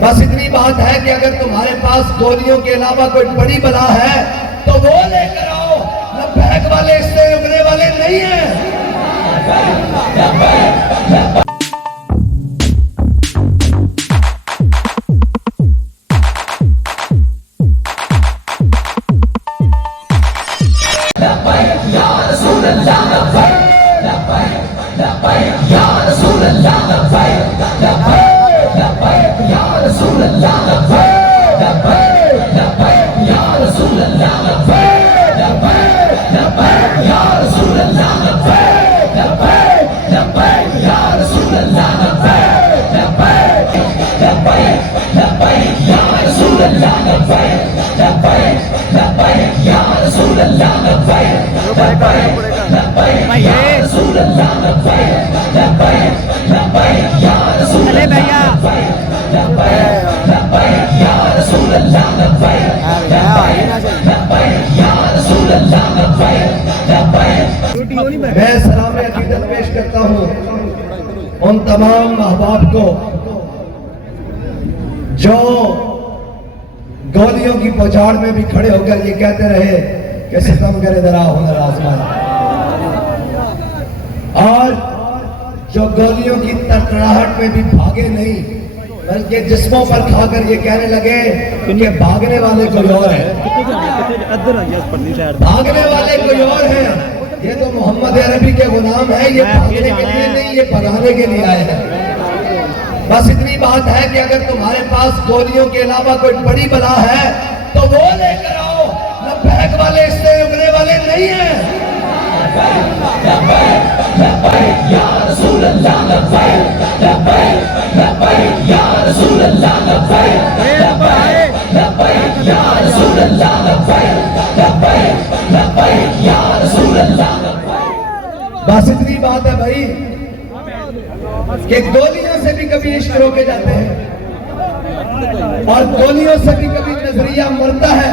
بس اتنی بات ہے کہ اگر تمہارے پاس گولیوں کے علاوہ کوئی بڑی بلا ہے تو وہ لے کر آؤ، لبیک والے اس سے رکنے والے نہیں ہیں۔ میں سلام عقیدت پیش کرتا ہوں ان تمام احباب کو جو گولیوں کی پچاڑ میں بھی کھڑے ہو کر یہ کہتے رہے کہ ستم کرے ذرا ہنر آزمائے، اور جو گولیوں کی تڑتڑاہٹ میں بھی بھاگے نہیں بلکہ جسموں پر کھا کر یہ کہنے لگے کہ بھاگنے والے کوئی اور ہیں، بھاگنے والے کوئی اور ہیں، یہ تو محمد عربی کے غلام ہیں، یہ بھاگنے کے لیے نہیں، یہ بھگانے کے لیے آئے ہیں۔ بس اتنی بات ہے کہ اگر تمہارے پاس گولیوں کے علاوہ کوئی بڑی بلا ہے تو وہ لے کر آؤ، لبیک والے اس سے رکنے والے نہیں ہیں۔ لبیک یا رسول اللہ، لبیک لبیک لبیک یا رسول اللہ، لبیک لبیک لبیک یا رسول اللہ، لبیک لبیک لبیک یا رسول اللہ۔ بس اتنی بات ہے بھائی کہ گولیوں سے بھی کبھی عشق روکے جاتے ہیں اور گولیوں سے بھی کبھی نظریہ مرتا ہے۔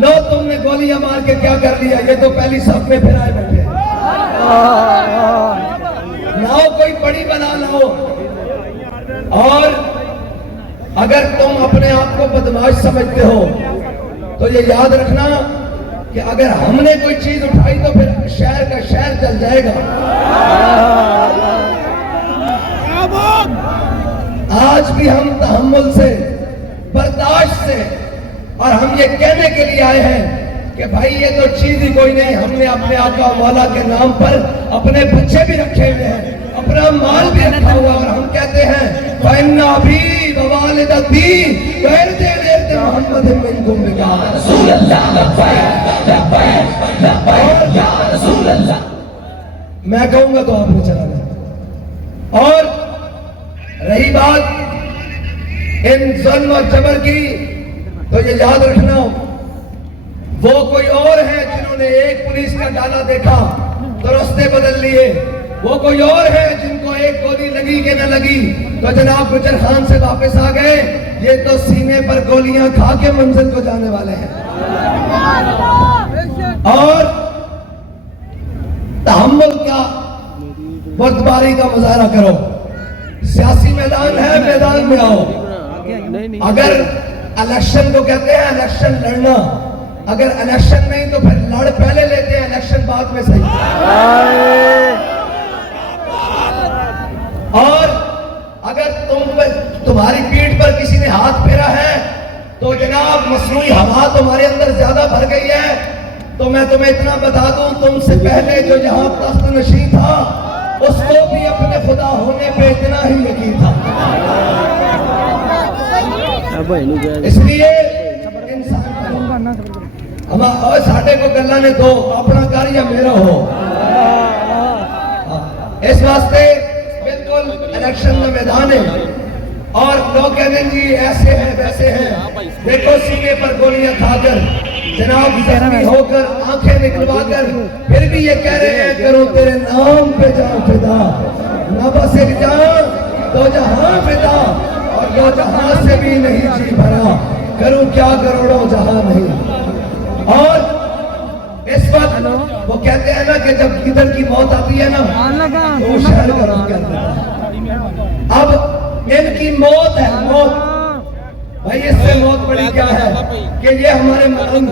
لو تم نے گولیاں مار کے کیا کر لیا، یہ تو پہلی صف میں پھر آئے بیٹھے، لاؤ کوئی بڑی بلا لاؤ۔ اور اگر تم اپنے آپ کو بدماش سمجھتے ہو تو یہ یاد رکھنا کہ اگر ہم نے کوئی چیز اٹھائی تو پھر شہر کا شہر جل جائے گا۔ آج بھی ہم تحمل سے، برداشت سے، اور ہم یہ کہنے کے لیے آئے ہیں کہ بھائی یہ تو چیز ہی کوئی نہیں، ہم نے اپنے آقا مولا کے نام پر اپنے بچے بھی رکھے ہوئے ہیں، اپنا مال بھی رکھا ہوا، اور ہم کہتے ہیں فَإِنَّ أَبِي وَوَالِدَتِي وَإِرْضِ مُحَمَّدٍ مِنْكُمْ بِكَا رسول اللہ، لبیک لبیک لبیک یا رسول اللہ۔ میں کہوں گا تو آپ نے چلا لیں۔ اور رہی بات ان ظلم و جبر کی تو یہ یاد رکھنا وہ کوئی اور ہیں جنہوں نے ایک پولیس کا ڈالا دیکھا تو رستے بدل لیے، وہ کوئی اور ہیں جن کو ایک گولی لگی کہ نہ لگی تو جناب گجر خان سے واپس آ گئے، یہ تو سینے پر گولیاں کھا کے منزل کو جانے والے ہیں۔ اور تحمل کا، بردباری کا مظاہرہ کرو، سیاسی میدان ہے، میدان میں آؤ۔ اگر الیکشن کو کہتے ہیں الیکشن لڑنا، اگر الیکشن نہیں تو پھر لڑ پہلے لیتے ہیں، الیکشن بعد میں صحیح۔ اور اگر تمہاری پیٹھ پر کسی نے ہاتھ پھیرا ہے تو جناب مصنوعی ہوا تمہارے اندر زیادہ بھر گئی ہے، تو میں تمہیں اتنا بتا دوں تم سے پہلے جو یہاں تخت نشین تھا اس کو بھی اپنے خدا ہونے پہ اتنا ہی یقین تھا۔ اس لیے انسان اور ساڑھے کو گلہ نے دو اپنا کر یا میرا ہو، اس واسطے بالکل الیکشن میں میدان ہے۔ اور لوگ کہتے ہیں جی ایسے ہیں ویسے ہیں، دیکھو سینے پر گولیاں کھا کر، جناب زخمی ہو کر، آنکھیں نکلوا کر، پھر بھی یہ کہہ رہے ہیں کرو تیرے نام پہ جان فدا، نہ بس ایک جان دو جہاں فدا، اور دو جہاں سے بھی نہیں جی بھرا، کروں کیا کروڑوں جہاں نہیں۔ اور اس وقت وہ کہتے ہیں نا کہ جب ادھر کی موت آتی ہے نا تو شہر کا رخ کرتا ہے۔ اب ان کی موت ہے، موت کہ یہ ہمارے ملنگ،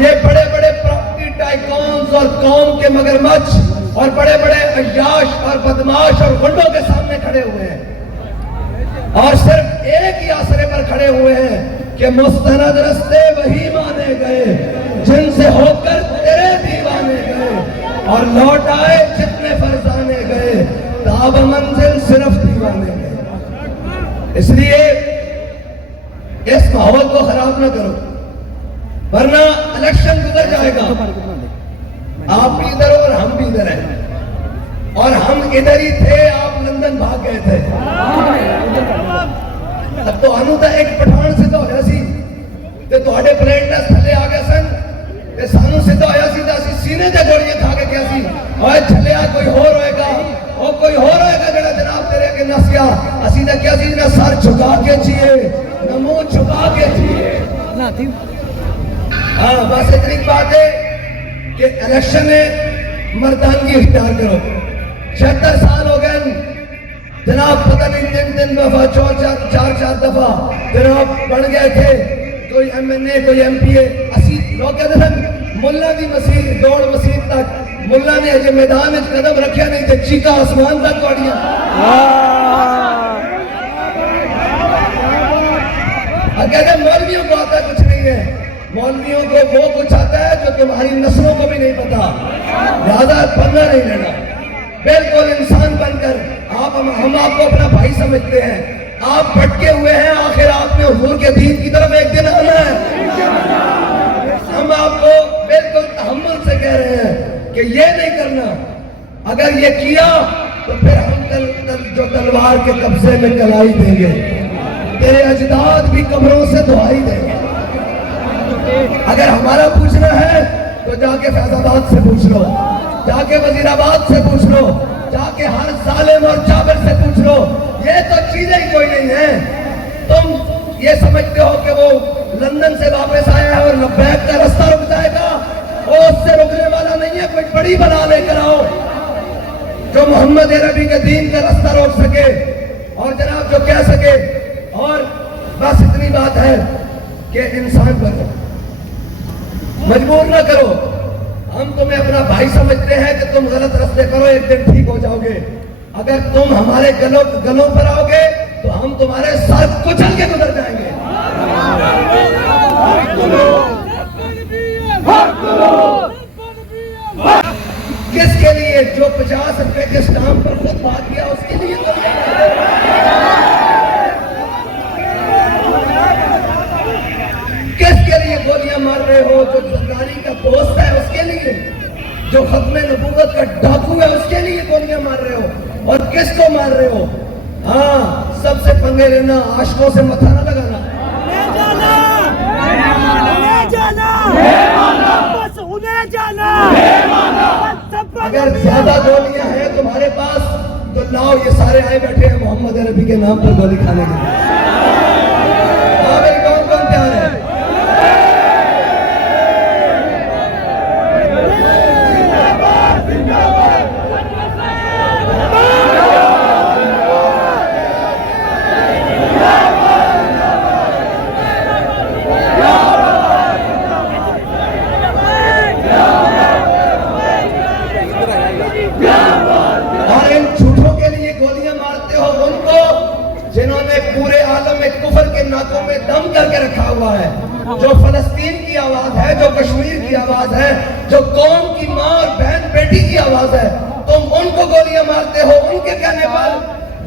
یہ بڑے بڑے پراپرٹی ٹائکونز اور قوم کے مگرمچھ اور بڑے بڑے عیاش اور بدماش اور غنڈوں کے سامنے کھڑے ہوئے ہیں، اور صرف ایک ہی آسرے پر کھڑے ہوئے ہیں کہ مستند رستے وہی مانے گئے جن سے ہو کر تیرے دیوانے گئے، اور لوٹ آئے جتنے فرزانے گئے تاب منزل صرف دیوانے گئے۔ اس لیے اس ماحول کو خراب نہ کرو، ورنہ الیکشن گزر جائے گا، آپ بھی ادھر ہو اور ہم بھی ادھر ہیں، اور ہم ادھر ہی تھے، آپ لندن بھاگ گئے تھے۔ اب تو انو تا ایک پٹھان سے تو ہویا سی تے تواڈے پلینٹس تھلے آ گئے سن تے سانو سیدھا ہویا سی تے اسی سینے تے گولیاں کھا کے کیا سی اوئے چھلیا کوئی ہور ہوئے گا، او کوئی ہور ہوئے گا جڑا جناب تیرے اگے نس گیا، اسی تے کیا سی نہ سر جھکا کے چیئے نہ منہ چھپا کے چیئے۔ ہاں بس اتنی بات ہے کہ الیکشن ہے، مردانگی اختیار کرو۔ 76 سال ہو گئے جناب، پتہ نہیں 3 دفعہ 4 دفعہ جناب بڑھ گئے تھے، کوئی ایم این اے کوئی ایم پی اے، اسی لوگ کہتے ہیں ملہ دی مسیح دوڑ مسیح تک، ملہ نے اجے میدان وچ قدم رکھیا نہیں تے چیکا آسمان تک توڑیاں۔ اور کہتے ہیں مولویوں کو آتا کچھ نہیں ہے، مولویوں کو وہ کچھ آتا ہے جو تمہاری نسلوں کو بھی نہیں پتا، لہذا پنگا نہیں لینا، بالکل انسان بن کر ہم آپ کو اپنا بھائی سمجھتے ہیں، آپ بھٹکے ہوئے ہیں، آخر آپ نے حضور کے دین کی طرف ایک دن آنا ہے۔ ہم آپ کو بالکل تحمل سے کہہ رہے ہیں کہ یہ نہیں کرنا، اگر یہ کیا تو پھر ہم جو تلوار کے قبضے میں کلائی دیں گے، تیرے اجداد بھی قبروں سے دعائی دیں گے۔ اگر ہمارا پوچھنا ہے تو جا کے فیض آباد سے پوچھ لو، جا کے وزیر آباد سے پوچھ لو، جا کے ہر ظالم اور جابر سے پوچھ لو، یہ تو چیزیں ہی کوئی نہیں ہیں۔ تم یہ سمجھتے ہو کہ وہ لندن سے واپس آیا ہے اور لبیک کا رستہ رک جائے گا، وہ اس سے رکنے والا نہیں ہے، کوئی بڑی بلا لے کر آؤ جو محمد عربی کے دین کا رستہ روک سکے اور جناب جو کہہ سکے۔ اور بس اتنی بات ہے کہ انسان بنو، مجبور نہ کرو، ہم تمہیں اپنا بھائی سمجھتے ہیں کہ تم غلط راستے کرو، ایک دن ٹھیک ہو جاؤ گے، اگر تم ہمارے گلوں پر آؤ گے تو ہم تمہارے سر کچل کے گزر جائیں گے۔ کس کے لیے؟ جو 50 روپے کے اسٹامپ پر خود بھاگ گیا اس کے لیے کس کے لیے گولیاں مار رہے ہو؟ جو زرداری کا دوست ہے اس کے لیے، جو ختم نبوت کا ڈاکو ہے اس کے لیے گولیاں مار رہے ہو، اور کس کو مار رہے ہو؟ ہاں سب سے پنگے لینا، عاشقوں سے متھا نہ لگانا۔ اگر زیادہ گولیاں ہیں تمہارے پاس تو لاؤ، یہ سارے آئے بیٹھے ہیں محمد عربی کے نام پر گولی کھانے کے لیے۔ ہاں بھائی، کون کون تیار ہے؟ ناکوں میں دم کر کے رکھا ہوا ہے، جو فلسطین کی آواز ہے، جو کشمیر کی آواز ہے، جو قوم کی ماں اور بہن بیٹی کی آواز ہے، تم ان کو گولیاں مارتے ہو ان کے کہنے پر۔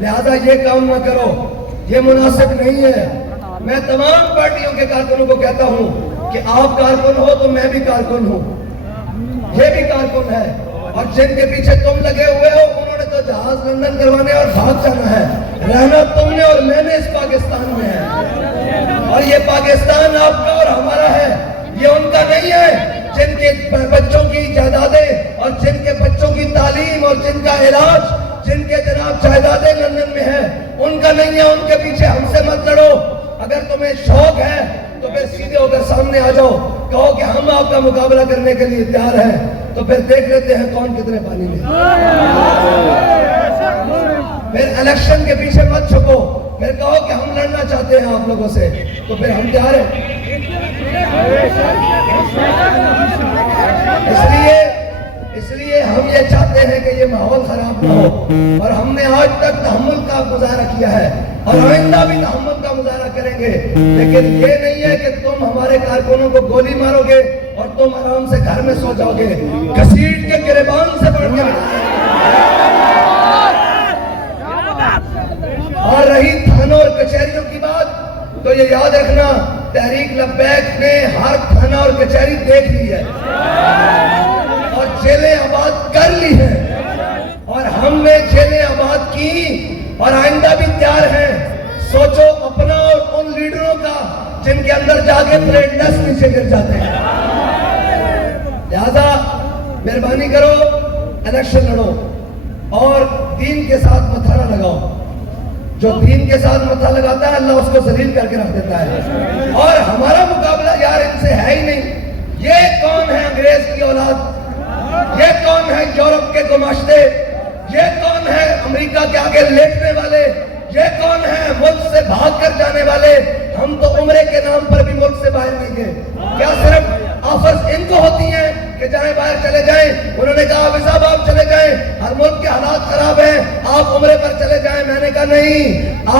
لہذا یہ کام نہ کرو، یہ مناسب نہیں ہے۔ میں تمام پارٹیوں کے کارکنوں کو کہتا ہوں کہ آپ کارکن ہو تو میں بھی کارکن ہوں، یہ بھی کارکن ہے، اور جن کے پیچھے تم لگے ہوئے ہو انہوں نے تو جہاز لندن کروانے اور بھاگ جانا ہے، رہنا تم نے اور میں نے اس پاکستان میں ہے، اور یہ پاکستان آپ کا اور ہمارا ہے، یہ ان کا نہیں ہے۔ جن کے بچوں کی جائیدادیں اور جن کے بچوں کی تعلیم اور جن کا علاج، جن کے جناب جائیدادیں لندن میں ہیں، ان کا نہیں ہے، ان کے پیچھے ہم سے مت لڑو۔ اگر تمہیں شوق ہے تو پھر سیدھے ہو کر سامنے آ جاؤ، کہو کہ ہم آپ کا مقابلہ کرنے کے لیے تیار ہیں، تو پھر دیکھ لیتے ہیں کون کتنے پانی میں۔ پھر الیکشن کے پیچھے مت چھپو، پھر کہو کہ ہم لڑنا چاہتے ہیں آپ لوگوں سے، تو پھر ہم تیار ہیں۔ اس لیے ہم یہ چاہتے ہیں کہ یہ ماحول خراب نہ ہو، اور ہم نے آج تک تحمل کا مظاہرہ کیا ہے اور آئندہ بھی تحمل کا مظاہرہ کریں گے، لیکن یہ نہیں ہے کہ تم ہمارے کارکنوں کو گولی مارو گے اور تم آرام سے گھر میں سو جاؤ گے، گھسیٹ کے گریبان سے پڑھ کے۔ اور رہی تھانوں اور کچہریوں کی بات، تو یہ یاد رکھنا تحریک لبیک نے ہر تھانہ اور کچہری دیکھ لی ہے اور جیلیں آباد کر لی ہیں، اور ہم نے جیلیں آباد کی اور آئندہ بھی تیار ہیں۔ سوچو اپنا اور ان لیڈروں کا جن کے اندر جا کے پلیٹلیس نیچے گر جاتے ہیں۔ لہذا مہربانی کرو، الیکشن لڑو اور دین کے ساتھ متھا نہ لگاؤ۔ جو دین کے ساتھ متھا لگاتا ہے اللہ اس کو ذلیل کر کے رکھ دیتا ہے، اور ہمارا مقابلہ یار ان سے ہے ہی نہیں۔ یہ کون ہے انگریز کی اولاد؟ یہ کون ہے یورپ کے گماشتے؟ یہ کون ہے امریکہ کے آگے لیٹنے والے؟ یہ کون ہے ملک سے بھاگ کر جانے والے؟ ہم تو عمرے کے نام پر بھی ملک سے باہر نہیں گئے۔ کیا صرف آفرز ان کو ہوتی ہیں کہ جائیں باہر چلے جائیں؟ انہوں نے کہا حافظ صاحب آپ چلے جائیں، ہر ملک کے حالات خراب ہیں، آپ عمرے پر چلے جائیں۔ میں نے کہا نہیں،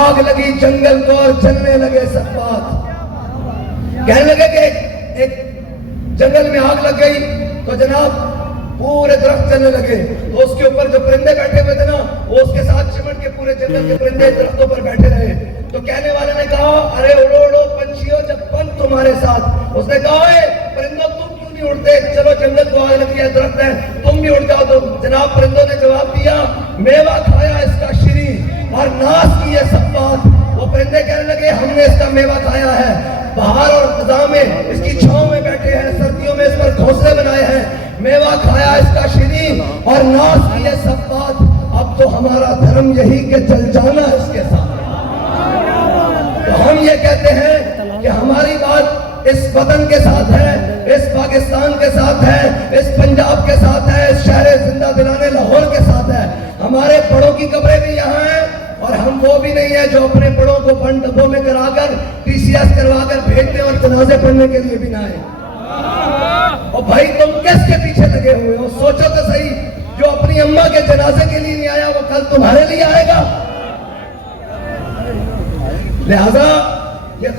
آگ لگی جنگل کو اور جلنے لگے سب بات۔ کہنے لگے کہ ایک جنگل میں آگ لگ گئی تو جناب پورے درخت چلنے لگے، تو اس کے اوپر جو پرندے بیٹھے ہوئے تھے نا وہ اس کے ساتھ چمٹ کے پورے جنگل کے پرندے درختوں پر بیٹھے رہے۔ تو کہنے والے نے کہا ارے اڑو اڑو پنچھیوں جب پن تمہارے ساتھ۔ اس نے کہا اے پرندوں تم کیوں نہیں اڑتے؟ چلو جنگل کو آگ لگی ہے، درخت ہے، تم بھی اڑ جاؤ۔ تو جناب پرندوں نے جواب دیا میوہ کھایا اس کا شیریں اور ناز کی یہ سب بات۔ وہ پرندے کہنے لگے ہم نے اس کا میوہ کھایا ہے، بہار اور خزاں میں اس کی چھاؤں میں بیٹھے ہیں، سردیوں میں اس پر گھونسلے بنائے ہیں، میوہ کھایا اس کا شیریں اور ناز کی یہ سب بات۔ اب تو ہمارا دھرم یہی کہ جل جانا اس کے ساتھ۔ تو ہم یہ کہتے ہیں کہ ہماری بات اس وطن کے ساتھ ہے، اس پاکستان کے ساتھ ہے، اس پنجاب کے ساتھ ہے، اس شہر زندہ دلانے لاہور کے ساتھ ہے۔ ہمارے بڑوں کی قبریں بھی یہاں ہیں، اور ہم وہ بھی نہیں ہیں جو اپنے بڑوں کو بند ڈبوں میں کرا کر ٹی سی ایس کروا کر بھیجتے اور جنازے پڑھنے کے لیے بھی نہ آئے۔ اور بھائی تم کس کے پیچھے لگے ہوئے ہو؟ سوچو تو صحیح، جو اپنی اماں کے جنازے کے لیے نہیں آیا وہ کل تمہارے لیے آئے گا؟ لہذا یہ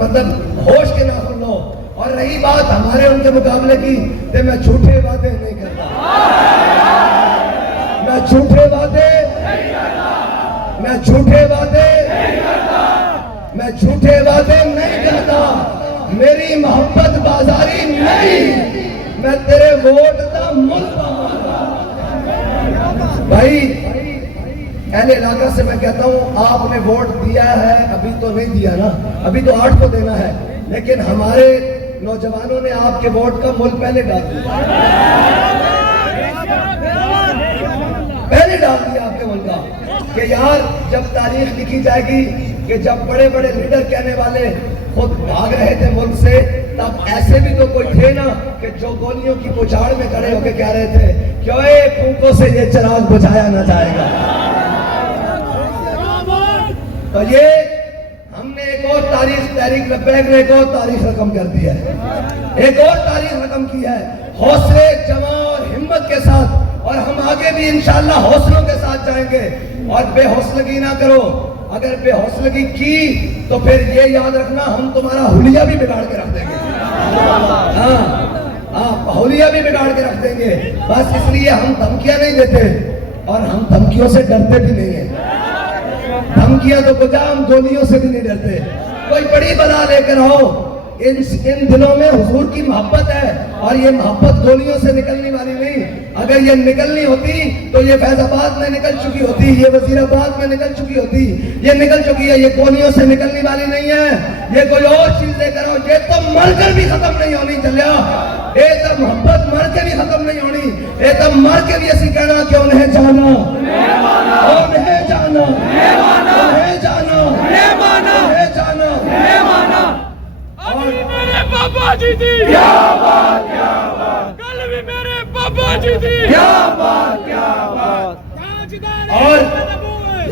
مطلب ہوش کے ناخن لو۔ اور رہی بات ہمارے ان کے مقابلے کی، تو میں جھوٹے وعدے نہیں کرتا، میں جھوٹے وعدے نہیں کرتا، میری محبت بازاری نہیں، میں تیرے ووٹ دا مل پاؤں۔ بھائی اہل علاقہ سے میں کہتا ہوں آپ نے ووٹ دیا ہے، ابھی تو نہیں دیا نا، ابھی تو 8 کو دینا ہے، لیکن ہمارے نوجوانوں نے آپ کے ووٹ کا مل پہلے ڈال دیا، آپ کے ملک کا، کہ یار جب تاریخ لکھی جائے گی کہ جب بڑے بڑے لیڈر کہنے والے خود بھاگ رہے تھے ملک سے، تب ایسے بھی تو کوئی تھے نا کہ جو گولیوں کی بچھاڑ میں کھڑے ہو کے کہہ رہے تھے کیوں پھونکوں سے یہ چراغ بجھایا نہ جائے گا۔ تو یہ ہم نے ایک اور تاریخ، تحریک لبیک نے ایک اور تاریخ رقم کر دی ہے، ایک اور تاریخ رقم کی ہے، حوصلے جمع اور ہمت کے ساتھ، اور ہم آگے بھی انشاءاللہ حوصلوں کے ساتھ جائیں گے، اور بے حوصلگی نہ کرو۔ اگر بے حوصلگی کی تو پھر یہ یاد رکھنا ہم تمہارا حلیہ بھی بگاڑ کے رکھ دیں گے، ہاں حلیہ بھی بگاڑ کے رکھ دیں گے۔ بس اس لیے ہم دھمکیاں نہیں دیتے اور ہم دھمکیوں سے ڈرتے بھی نہیں ہیں، دھمکیاں تو کجا، ہم گولیوں سے بھی نہیں ڈرتے۔ کوئی بڑی بلا لے کر آؤ، ان دنوں میں حضور کی محبت ہے، اور یہ محبت گولیوں سے نکلنے والی نہیں۔ اگر یہ نکلنی ہوتی تو یہ فیض آباد میں نکل چکی ہوتی، یہ وزیر آباد میں نکل چکی ہوتی، یہ نکل چکی ہے، یہ گولیوں سے نکلنے والی نہیں ہے۔ یہ کوئی اور چیز لے کر آؤ، یہ تو مر کر بھی ختم نہیں ہونی چلیا، یہ تو محبت مر کے بھی ختم نہیں ہونی، یہ تو مر کے بھی اسی کہنا کہ انہیں جانا، انہیں جانا، انہیں جانا، انہیں جانا۔ میرے بابا جی دی کیا بات، کیا بات، کل بھی میرے بابا جی دی کیا بات، کیا بات۔ اور